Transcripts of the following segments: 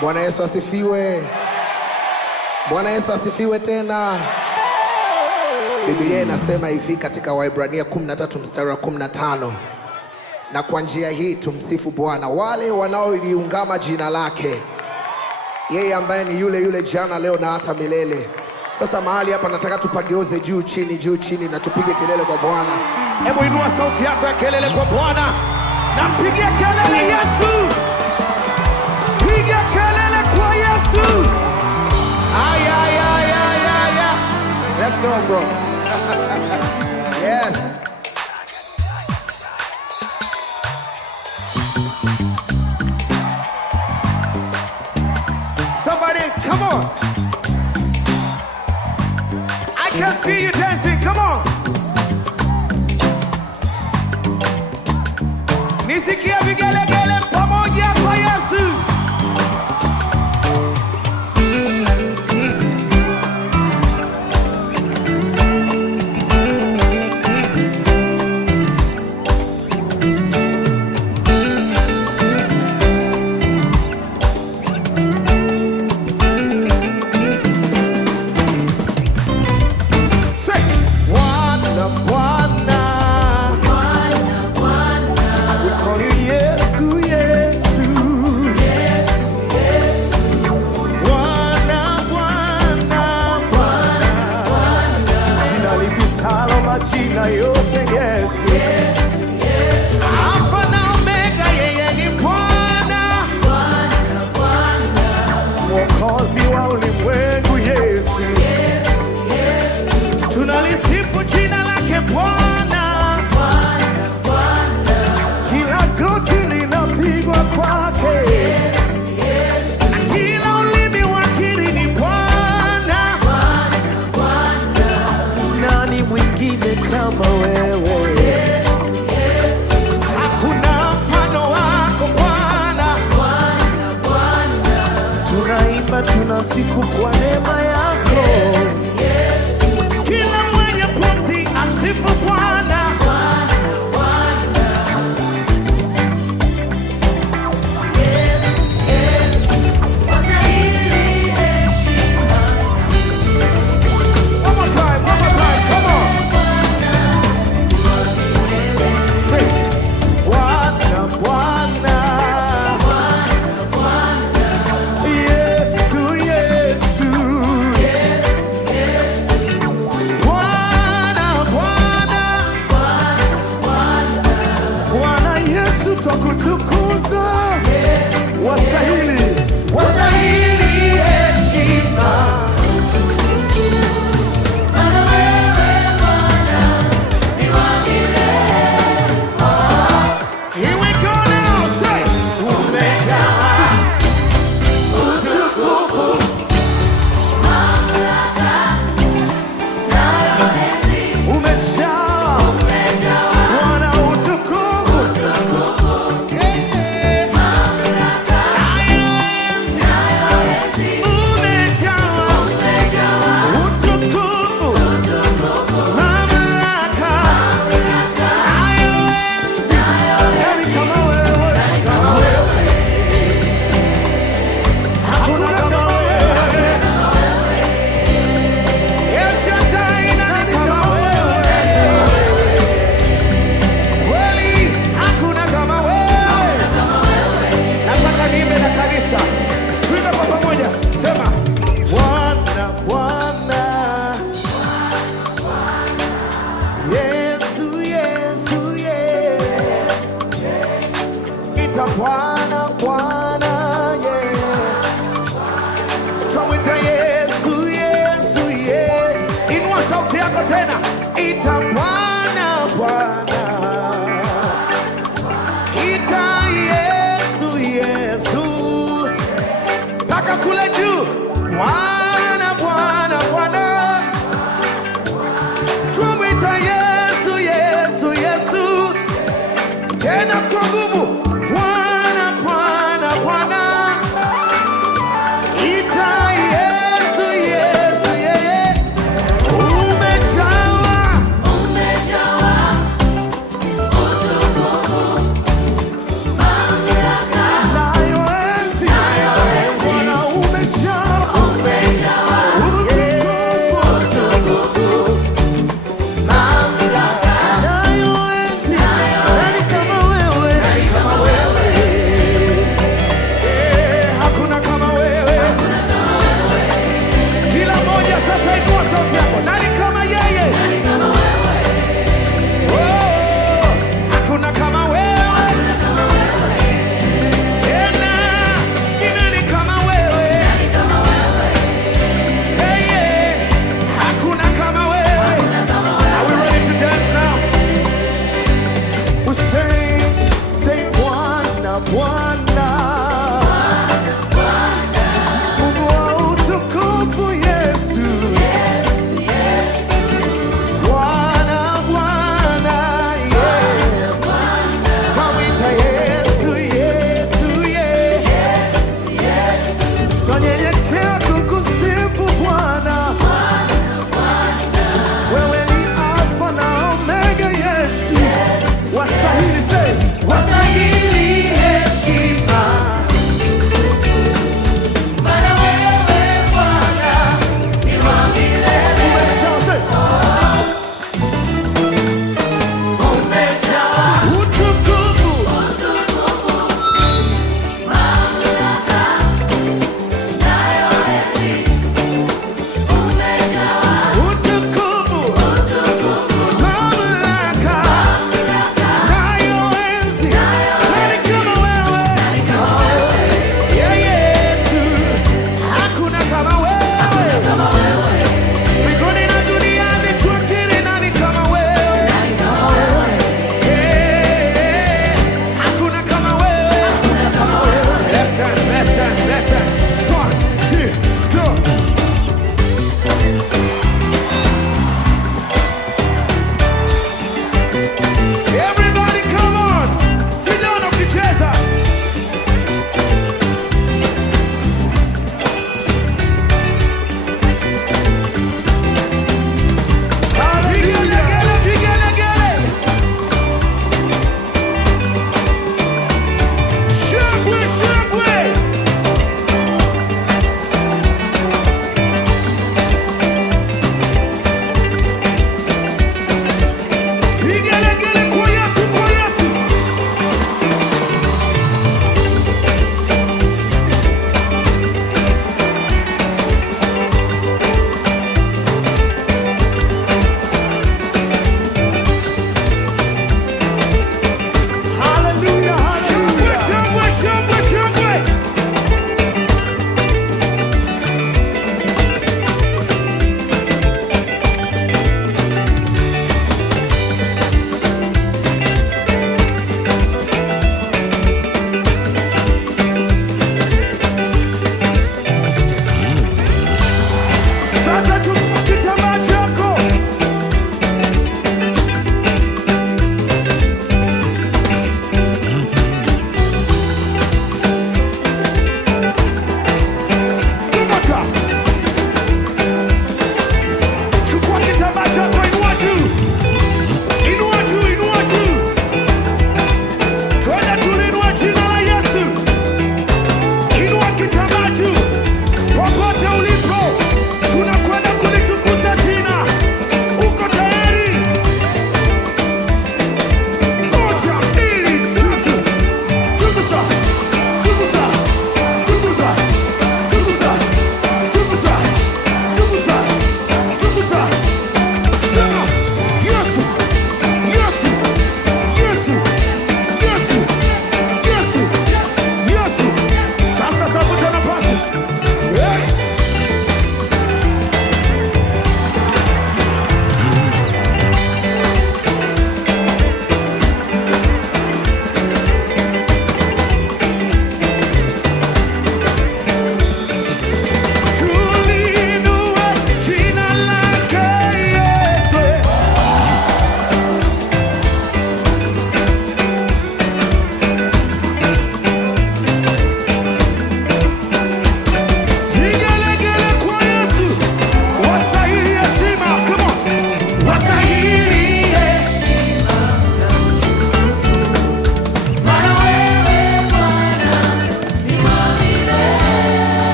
Bwana Yesu asifiwe. Bwana Yesu asifiwe tena. Biblia inasema hivi katika Waebrania 13 mstari wa 15, na kwa njia hii tumsifu Bwana wale wanaoliungama jina lake, yeye ambaye ni yule yule jana leo na hata milele. Sasa mahali hapa nataka tupageuze juu chini na tupige kelele kwa Bwana. Hebu inua sauti yako ya kelele kwa Bwana na mpigie kelele Yesu. Piga kelele kwa Yesu. Ay. Let's go, bro. Yes. Somebody, come on. I can see you dancing. Come on. Nisikia vigelegele pamoja kwa Yesu. Jina yote Yesu, Yesu, Yesu. Alfa na Omega, yeye ni Bwana, Bwana, Bwana, Mwokozi wa ulimwengu Yesu, Yesu, Yesu. Tunalisifu jina lake Bwana, Bwana, Bwana. Kila goti linapigwa kwake, Yesu, Yesu. Na kila ulimi wakiri ni Bwana, Bwana, Bwana. Nani mwingine kama wewe? Yesu, Yesu. Hakuna mfano wako Bwana, Bwana, Bwana. Tunaimba tunasifu kwa neema yako, Yesu, Yesu. Kila mwenye pumzi amsifu Bwana, Bwana, Bwana. Yesu, Yesu. Wastahili heshima. One more time, come on. Bwana, Bwana, Yesu, Yesu, Bwana, Bwana Yesu, twakutukuza, wastahili heshima. Bwana, Bwana, yeah. Twamwita Yesu, Yesu, yeah. Inua sauti yako tena. Ita Bwana, Bwana. Ita Yesu, Yesu. Paka kule juu. Bwana, Bwana, Bwana. Twamwita Yesu, Yesu, Yesu. Tena kwa nguvu. Umejawa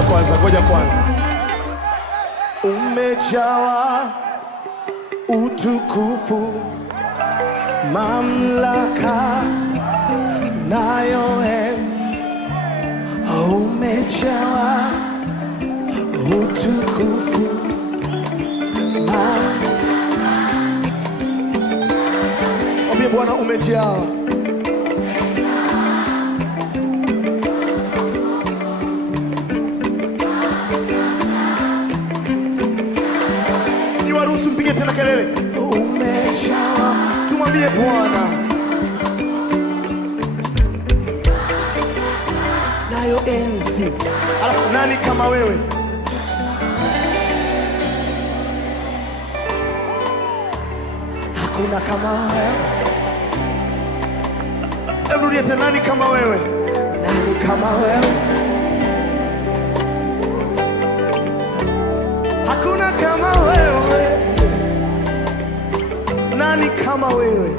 Ngoja kwanza. Umejawa utukufu, mamlaka nayo enzi. Umejawa utukufu, mwambie Bwana umejawa. Niwaruhusu mpige tena kelele. Umejawa. Tumwambie Bwana nayo enzi. Alafu nani kama wewe? Hakuna kama wewe. Hebu rudia tena, nani kama wewe? Nani kama wewe? Hakuna kama wewe. Nani kama wewe?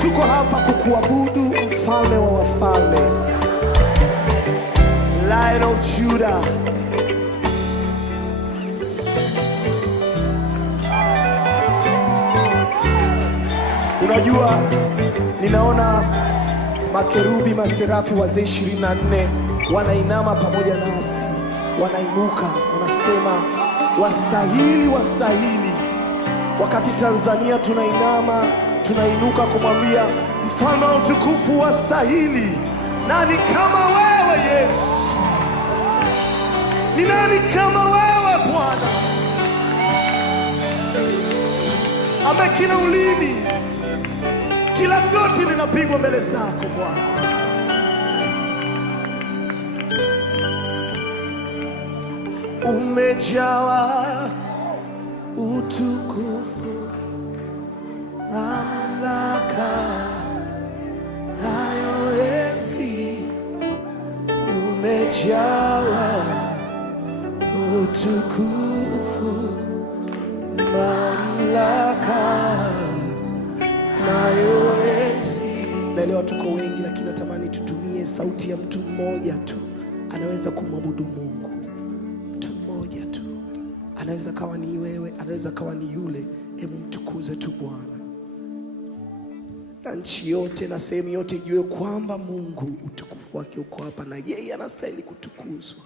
Tuko hapa kukuabudu, mfalme wa wafalme, Lion of Judah. Unajua, ninaona makerubi, maserafi, wazee 24 wanainama pamoja nasi, wanainuka, wanasema wasahili, wasahili. Wakati Tanzania tunainama, tunainuka kumwambia mfalme wa utukufu, wasahili. Nani kama wewe Yesu? Ni nani kama wewe Bwana, ambaye kila ulimi, kila goti linapigwa mbele zako Bwana? Umejawa utukufu, mamlaka nayo enzi. Umejawa utukufu, mamlaka nayo enzi. Naelewa tuko wengi, lakini natamani tutumie sauti ya mtu mmoja tu anaweza kumwabudu Mungu. Mtu mmoja tu anaweza kawa ni wewe, anaweza kawa ni yule. Hebu mtukuze tu Bwana, na nchi yote na sehemu yote ijue kwamba Mungu utukufu wake uko hapa, na yeye anastahili kutukuzwa.